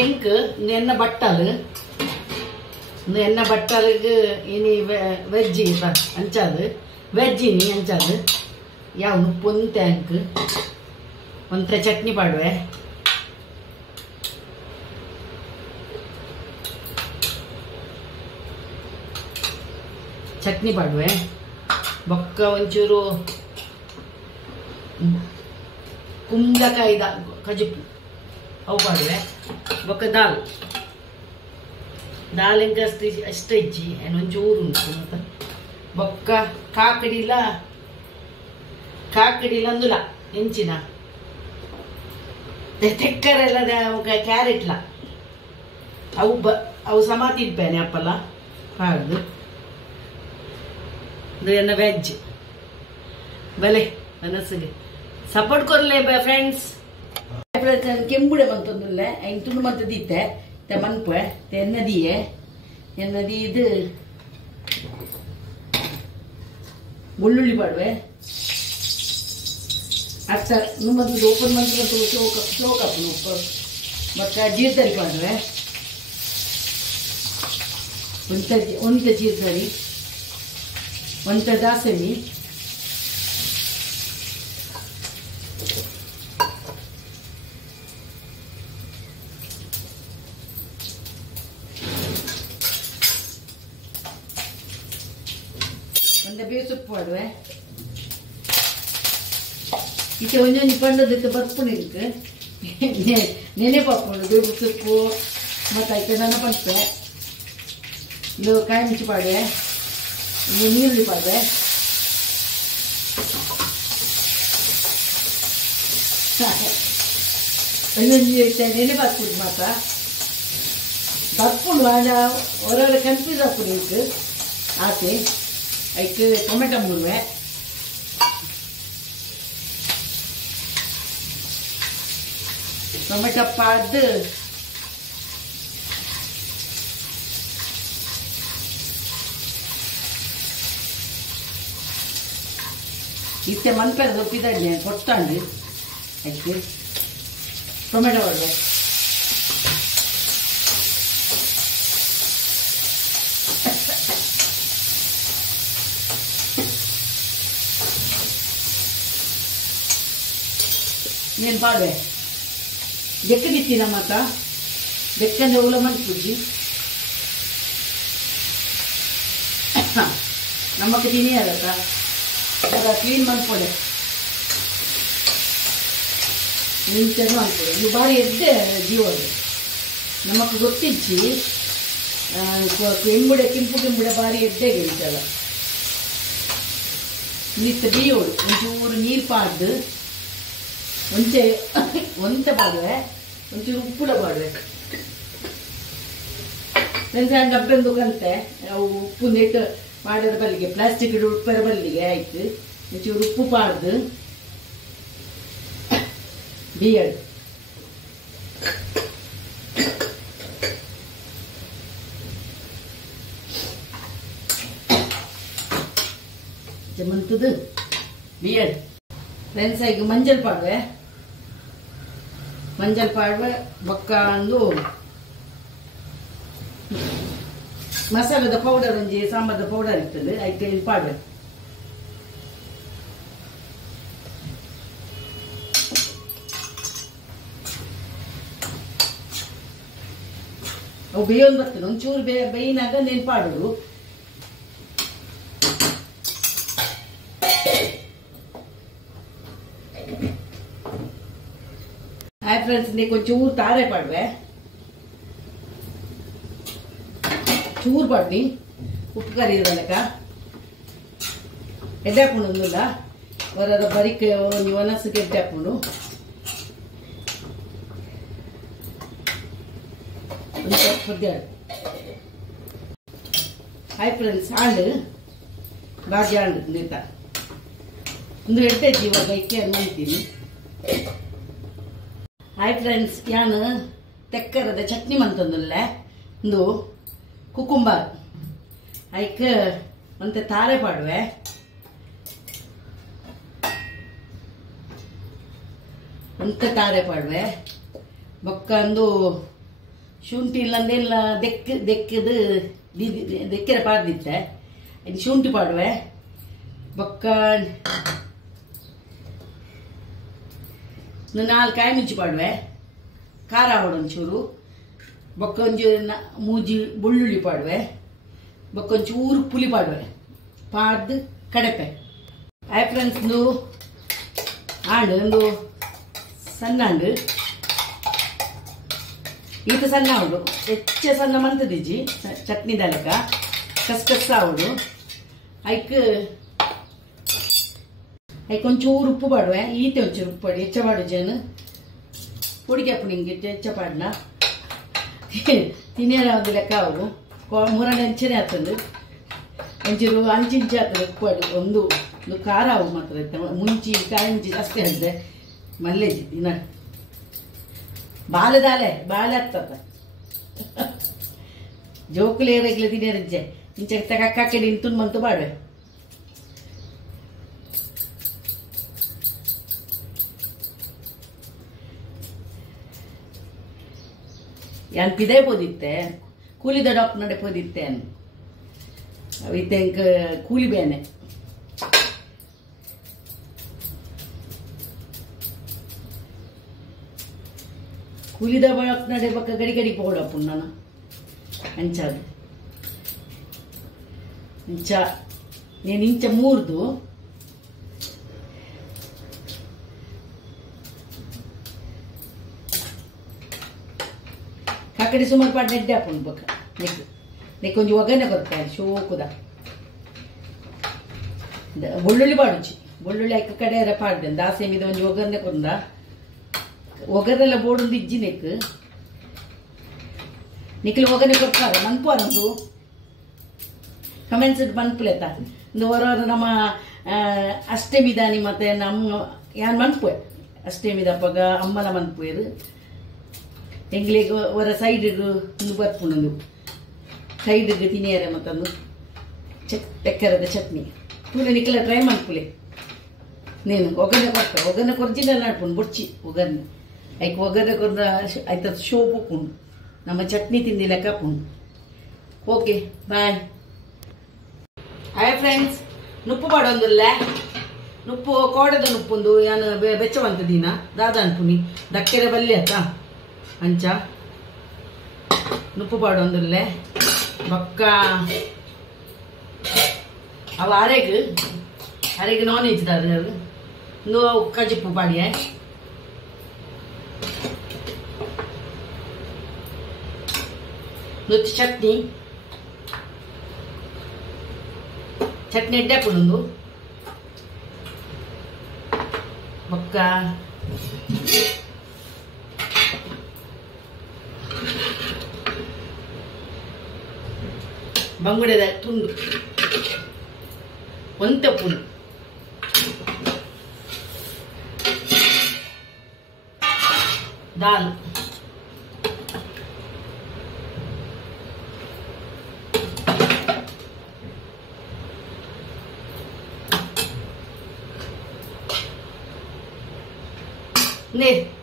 ಎಂಕ್ ಎನ್ನ ಬಟ್ಟಲು ಎನ್ನ ಬಟ್ಟಲಿಗೆ ಇನಿ ವೆಜ್ ಅಂಚಾದು ವೆಜ್ ಇನಿ ಅಂಚಾದು ಯಾವ ಪೊಂತೆ ಅಂಕ್ ಒಂಥರ ಚಟ್ನಿ ಪಾಡುವೆ ಚಟ್ನಿ ಪಾಡುವೆ ಬೊಕ್ಕ ಒಂಚೂರು ಕುಂಬಳಕಾಯಿದ ಕಜುಪು ಅವು ಪಾಡುವೆ ಬೊಕ್ಕ ದಾಲ್ ಎಂಕ ಅಷ್ಟ ಇಜ್ಜಿ ಒಂಚೂರು ಉಂಟು ಬೊಕ್ಕ ಕಾಕಡಿಲ ಅಂದುಲ ಎಂಚಿನ ತೆಕ್ಕರೆಲ್ಲ ಕ್ಯಾರೆಟ್ಲ ಅವು ಸಮ ತಿನ್ಪೇನೆ ಅಪ್ಪಲ್ಲ ಪಾಡ್ದು ಇದು ವೆಜ್ ಬಲೆ ಮನಸ್ಸಿಗೆ ಸಪೋರ್ಟ್ ಕೊರ್ಲೆ ಫ್ರೆಂಡ್ಸ್ ಕೆಂಬುಡೆ ಮಂತೊಂದುಲ್ಲೆ ಐನ್ ತುಂಡು ಮಂತ ದೀತೆ te manpue te ಎನ್ನದಿ ಇದು ಬೆಳ್ಳುಳ್ಳಿ ಪಾಡುವೆ ಅಷ್ಟ ನಿಮ್ಮದು ಓಪನ್ ಮಂತ್ ಶೋಕಪ್ಪು ಉಪ್ಪು ಮತ್ತು ಜೀರ್ತರಿ ಪಾಡುವೆ ಒಂತ ಜೀರ್ತರಿ ಒಂತ ದಾಸಣಿ ಬೇಸೊಪ್ಪು ಮಾಡುವೆ ಈಚೆ ಒಂಜೊಂದು ಪಂಡದಕ್ಕೆ ಬರ್ಪುಣಿಕ್ಕೆ ನೆನೆ ಪಪ್ಪುಂಡು ಬೇವು ಸೊಪ್ಪು ಮತ್ತು ಆಯ್ತು ನನ್ನ ಪಂಚೆ ಇದು ಕಾಯಿ ಮಿಂಚು ಪಾಡುವೆ ಇದು ನೀರುಳ್ಳಿ ಪಾಡುವೆ ಒಂದೊಂದು ನೆನೆ ಬರ್ಪುಂಡು ಮಾತ್ರ ಬರ್ಪುಂಡು ಹೊರಗಡೆ ಕನ್ಫ್ಯೂಸ್ ಹಾಕ್ಬಿಡಿ ಇದಕ್ಕೆ ಆಸೆ ಅದಕ್ಕೆ ಟೊಮೆಟೊ ಮುರುವೆ ಟೊಮೆಟೊ ಪಾಡ್ದು ಇತ್ತೆ ಮನ್ಪೆರ ಸೊಪ್ಪಿದ್ದಾಳೆ ಕೊಟ್ಟಾಂಡು ಅದಕ್ಕೆ ಟೊಮೆಟೊ ಹೊಡ್ವೆ నేను పాడే బెక్కనిచ్చిన మాత బెక్కని ఉలమనుకుంది ನಮ್ಮಕ್ಕೆ ತಿನಿಯಾಗತ್ತ ಅದ ಕ್ಲೀನ್ ಮಾಡ್ಕೊಡೆ ನಿಂತೇನು ಅನ್ಕೊಡೆ ಇವು ಭಾರಿ ಎದ್ದೆ ಜೀವದು ನಮಕ್ಕೆ ಗೊತ್ತಿಚ್ಚಿ ಕೆಂಪು ಕೆಂಬುಡೆ ಭಾರಿ ಎದ್ದೆ ಗೆಲ್ತಲ್ಲ ನಿತ್ತ ಬೀಯೋಳು ಒಂಚೂರು ನೀರು ಪಾಡ್ದು ಒಂತೆ ಪಾಡುವೆ ಒಂಚೂರು ಉಪ್ಪುಲ ಪಾಡುವೆ ಡಬ್ಬೆಂದು ಕಂತೆ ಅವು ಉಪ್ಪು ನೆಟ್ಟು ಮಾಡಿದ ಬಲ್ಲಿಗೆ ಪ್ಲಾಸ್ಟಿಕ್ ಉಪ್ಪರ ಬಲ್ಲಿಗೆ ಆಯ್ತು ಒಂಚೂರು ಉಪ್ಪು ಪಾಡ್ದು ಬಿಯಡ್ ಮಂತದು ಬಿಯಡ್ ಫ್ರೆಂಡ್ಸ್ ಈಗ ಮಂಜಲ್ ಪಾಡುವೆ ಬೊಕ್ಕ ಒಂದು ಮಸಾಲದ ಪೌಡರ್ ಒಂಜಿ ಸಾಂಬಾರದ ಪೌಡರ್ ಇರ್ತದೆ ಅದಕ್ಕೆ ಇಲ್ಲಿ ಪಾಡುವೆ ಅವು ಬೇಯೊಂದು ಬರ್ತದೆ ಒಂಚೂರು ಬೇಯಿನಾಗ ನೆನ್ ಪಾಡುದು ಹಾಯ್ ಫ್ರೆಂಡ್ಸ್ ನೀ ಒಂಚೂರು ತಾರೆ ಪಾಡುವೆ ಚೂರು ಪಾಡ್ನಿ ಉಪ್ಪು ಕರಿಯೋದಲ್ಲಕ ಎಡ್ಡೆ ಹಾಕೊಂಡು ಒಂದಿಲ್ಲ ಹೊರದ ಬರಿಕೆ ಒಂದು ಒನಸಿಗೆ ಎಡ್ಡೆ ಹಾಕೊಂಡು ಹಾಯ್ ಫ್ರೆಂಡ್ಸ್ ಆಂಡು ಬಾಜಿ ಆಂಡು ನೀತ ಒಂದು ಎಡ್ಡೆ ಜೀವಾಗ ಇಕ್ಕೆ ಅಂತೀನಿ ಹಾಯ್ ಫ್ರೆಂಡ್ಸ್ ಯಾನು ತೆಕ್ಕರದ ಚಟ್ನಿ ಮಂತೊಂದುಲ್ಲೆ ಒಂದು ಕುಕುಂಬರ್ ಅದಕ್ಕೆ ಒಂತೆ ತಾರೆ ಪಾಡುವೆ ಬೊಕ್ಕ ಒಂದು ಶುಂಠಿ ಇಲ್ಲಂದೆಲ್ಲ ದೆಕ್ಕದು ದೆಕ್ಕೆರ ಪಾಡ್ದಿತ್ತೆ ಇದು ಶುಂಠಿ ಪಾಡುವೆ ಬೊಕ್ಕ 4 ಕಾಯಿ ಮಿಂಚಿ ಪಾಡುವೆ ಖಾರ ಒಂಚೂರು ಬೊಕ್ಕ ಒಂಚೂರು ಮೂಜಿ ಬೆಳ್ಳುಳ್ಳಿ ಪಾಡುವೆ ಬೊಕ್ಕ ಒಂಚೂರು ಪುಳಿ ಪಾಡುವೆ ಪಾಡ್ದು ಕಡಪೆ ಹಾಯ್ ಫ್ರೆಂಡ್ಸ್ ಒಂದು ಸಣ್ಣ ಹಂಡು ಈತ ಸಣ್ಣ ಅವಳು ಹೆಚ್ಚ ಸಣ್ಣ ಮಂತದಿಜ್ಜಿ ಚಟ್ನಿ ದಾಲಕ ಕಸ್ಕಸ್ ಅವಳು ಐಕ್ ಒಂಚೂರು ಉಪ್ಪು ಪಾಡುವೆ ಈತೆ ಒಂಚೂರು ಉಪ್ಪು ಪಾಡಿ ಹೆಚ್ಚ ಪಾಡು ಜನ ಪುಡಿಗೆ ಅಪ್ಪು ನಿಂಗೆ ಹೆಚ್ಚ ಪಾಡ್ನ ತಿನ್ನೇರ ಒಂದು ಲೆಕ್ಕ ಅವು ಮೂರನೇ ಹೆಂಚನೆ ಆಗ್ತದೆ ಒಂಚೂರು ಅಂಚಿಂಚು ಆಗ್ತದೆ ಉಪ್ಪು ಪಾಡು ಒಂದು ಖಾರ ಅವು ಮಾತ್ರ ಮುಂಚಿ ಕಾಯಿ ಮುಂಚಿ ಅಷ್ಟೇ ಹೇಳಿದೆ ಮಲ್ಲೇಜಿ ದಿನ ಬಾಳೆ ಆಗ್ತದ ಜೋಕುಲೆ ರೆಗ್ಲೆ ತಿನ್ನೇರಿಜ್ಜೆ ಇಂಚೆ ತಗಕ್ಕೆ ನಿಂತು ಮಂತು ಬಾಡುವೆ ಯಾನ್ ಪಿದೆ ಪೋದಿತ್ತೆ ಕೂಲಿದ ಡಾಕ್ಟರ್ ನಡೆ ಪೋದಿತ್ತೆ ಅವಿತೆಂಕ್ ಕೂಲಿ ಬೇನೆ ಕೂಲಿದ ಡಾಕ್ಟರ್ ನಡೆ ಬಕ್ಕ ಗಡಿ ಪೋಡಪ್ಪು ನಾನು ಅಂಚಾದು ಇಂಚ ನೀನು ಇಂಚ ಮೂರ್ದು ಕಾಕಡಿ ಸುಮಾರು ಪಾಡು ನೆಡ್ಡೆ ಹಾಕೊಂಡು ಬಕ್ಕ ನೆಕ್ಕೊಂದು ಒಗ್ಗರಣೆ ಕೊಡ್ತಾರೆ ಶೋಕುದ ಬೆಳ್ಳುಳ್ಳಿ ಪಾಡುಚಿ ಬೆಳ್ಳುಳ್ಳಿ ಅಕ್ಕ ಕಡೆ ಪಾಡ್ದೆ ದಾಸೆ ಮೀದ ಒಂದು ಒಗ್ಗರಣೆ ಕೊಂದ ಒಗ್ಗರೆಲ್ಲ ಬೋಡೊಂದು ಇಜ್ಜಿ ನಿಕ್ಲು ಒಗ್ಗರಣೆ ಕೊಡ್ತಾರೆ ಮನ್ಪುವರಂದು ಕಮೆಂಟ್ಸ್ ಮನ್ಪುಲೆತ ಹೊರವರು ನಮ್ಮ ಅಷ್ಟಮಿದಾನಿ ಮತ್ತೆ ನಮ್ಮ ಯಾನ್ ಮನ್ಪುವೆ ಅಷ್ಟಮಿದಪ್ಪಗ ಅಮ್ಮಲ ಮನ್ಪುವೇರು ಎಂಗ್ಲಿಗೆ ಹೊರ ಸೈಡಿಗೆ ಬರ್ಪುಣದು ಸೈಡಿಗೆ ತಿನ್ನಿಯಾರೆ ಮತ್ತೊಂದು ತೆಕ್ಕರದ ಚಟ್ನಿ ಪುಲೆ ನಿಕ್ಲ ಟ್ರೈ ಮನ್ಪುಲೆ ನೀನು ಒಗ್ಗರಣೆ ಕೊರ್ಜಿನಲ್ಲ ನಡ್ಪುಂಡು ಬುಡ್ಚಿ ಒಗ್ಗರಣೆ ಐಕ್ ಒಗ್ಗರಣೆ ಕೊರ್ದ ಆಯ್ತದ ಶೋಪ್ ಉಪ್ಪುಂಡು ನಮ್ಮ ಚಟ್ನಿ ತಿಂದಿ ಲೆಕ್ಕ ಪುಂಡು ಓಕೆ ಬಾಯ್ ಹಾಯ್ ಫ್ರೆಂಡ್ಸ್ ನುಪ್ಪು ಪಾಡೊಂದುಲ್ಲ ನುಪ್ಪು ಕೋಡದ ನುಪ್ಪುಂದು ಯಾನು ಬೆಚ್ಚವಂತ ದಿನ ದಾದ ಅನ್ಪುನಿ ದಕ್ಕೆರೆ ಬಲ್ಲಿ ಆತ ಅಂಚ ನುಪ್ಪು ಪಾಡೊಂದುಲ್ಲೆ ಬೊಕ್ಕ ಅವ ಅರೆಗ್ ನಾನ್ ವೆಜ್ ದಾದ ಕಜಿಪ್ಪು ಪಾಡಿಯ ನುಚ್ಚು ಚಟ್ನಿ ಎಡ್ಡೆ ಹಾಕೊಂಡು ಬೊಕ್ಕ ಬಂಗುಡೆದ ತುಂಡು ಒಂತ ಪುಂಡು ದಾಲ್ 네